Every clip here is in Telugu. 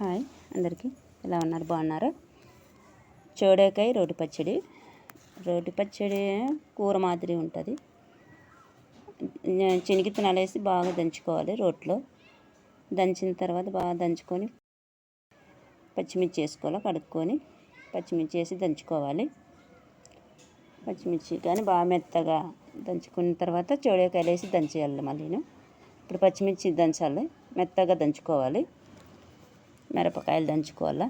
హాయ్ అందరికీ, ఎలా ఉన్నారు? బాగున్నారా? చోడేకాయ రోటి పచ్చడి కూర మాదిరి ఉంటుంది. శనగిత్తనాలు వేసి బాగా దంచుకోవాలి. రోట్లో దంచిన తర్వాత బాగా దంచుకొని పచ్చిమిర్చి వేసుకోవాలి. కడుక్కొని పచ్చిమిర్చి వేసి దంచుకోవాలి. పచ్చిమిర్చి కానీ బాగా మెత్తగా దంచుకున్న తర్వాత చోడేకాయలు వేసి దంచేయాలి. మళ్ళీ ఇప్పుడు పచ్చిమిర్చి దంచాలి, మెత్తగా దంచుకోవాలి. మిరపకాయలు దంచుకోవాలా.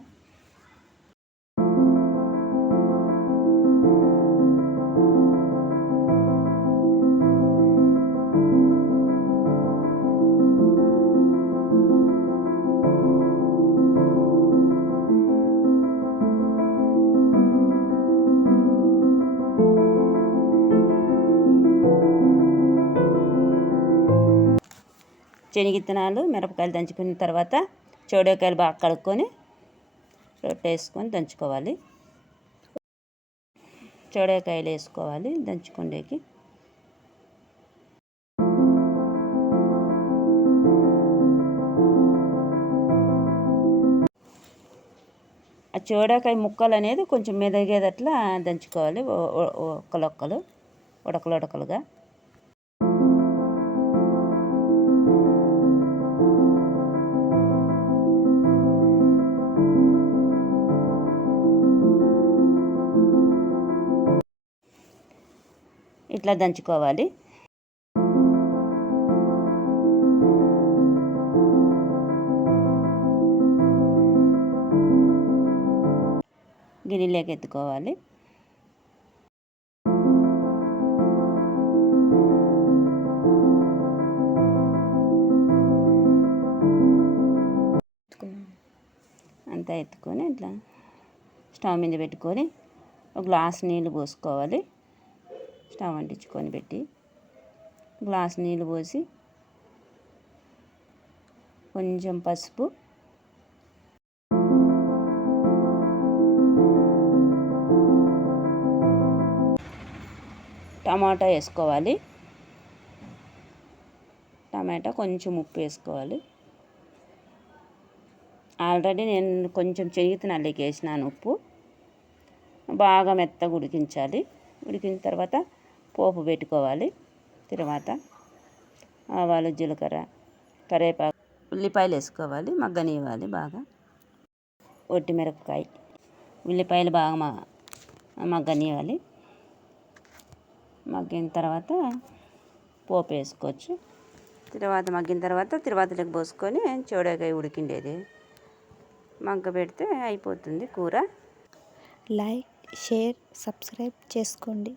శనగిత్తనాలు మిరపకాయలు దంచుకున్న తర్వాత చోడేకాయలు బాగా కడుక్కొని రొట్టె వేసుకొని దంచుకోవాలి. చోడేకాయలు వేసుకోవాలి దంచుకుండేకి. ఆ చోడేకాయ ముక్కలు అనేది కొంచెం మెదగేదట్లా దంచుకోవాలి. ఉడకలుగా. ఇట్లా దంచుకోవాలి. గిన్నెలోకి ఎత్తుకోవాలి. అంతా ఎత్తుకొని ఇట్లా స్టవ్ మీద పెట్టుకొని ఒక గ్లాస్ నీళ్ళు పోసుకోవాలి. స్టవ్ అంటించుకొని పెట్టి గ్లాస్ నీళ్ళు పోసి కొంచెం పసుపు, టమాటా వేసుకోవాలి. టమాటా కొంచెం ఉప్పు వేసుకోవాలి. ఆల్రెడీ నేను కొంచెం శనగిత్తనాలకి వేసినాను ఉప్పు. బాగా మెత్తగా ఉడికించాలి. ఉడికిన తర్వాత పోపు పెట్టుకోవాలి. తర్వాత ఆవాలు, జీలకర్ర, కరివేపాకు, ఉల్లిపాయలు వేసుకోవాలి. మగ్గనివ్వాలి బాగా. ఒట్టిమిరపకాయ, ఉల్లిపాయలు బాగా మగ్గనివ్వాలి. మగ్గిన తర్వాత పోపు వేసుకోవచ్చు. తర్వాత మగ్గిన తర్వాత తిరువాతలోకి పోసుకొని చోడేకాయ ఉడికిండేది మగ్గ పెడితే అయిపోతుంది కూర. లైక్, షేర్, సబ్స్క్రైబ్ చేసుకోండి.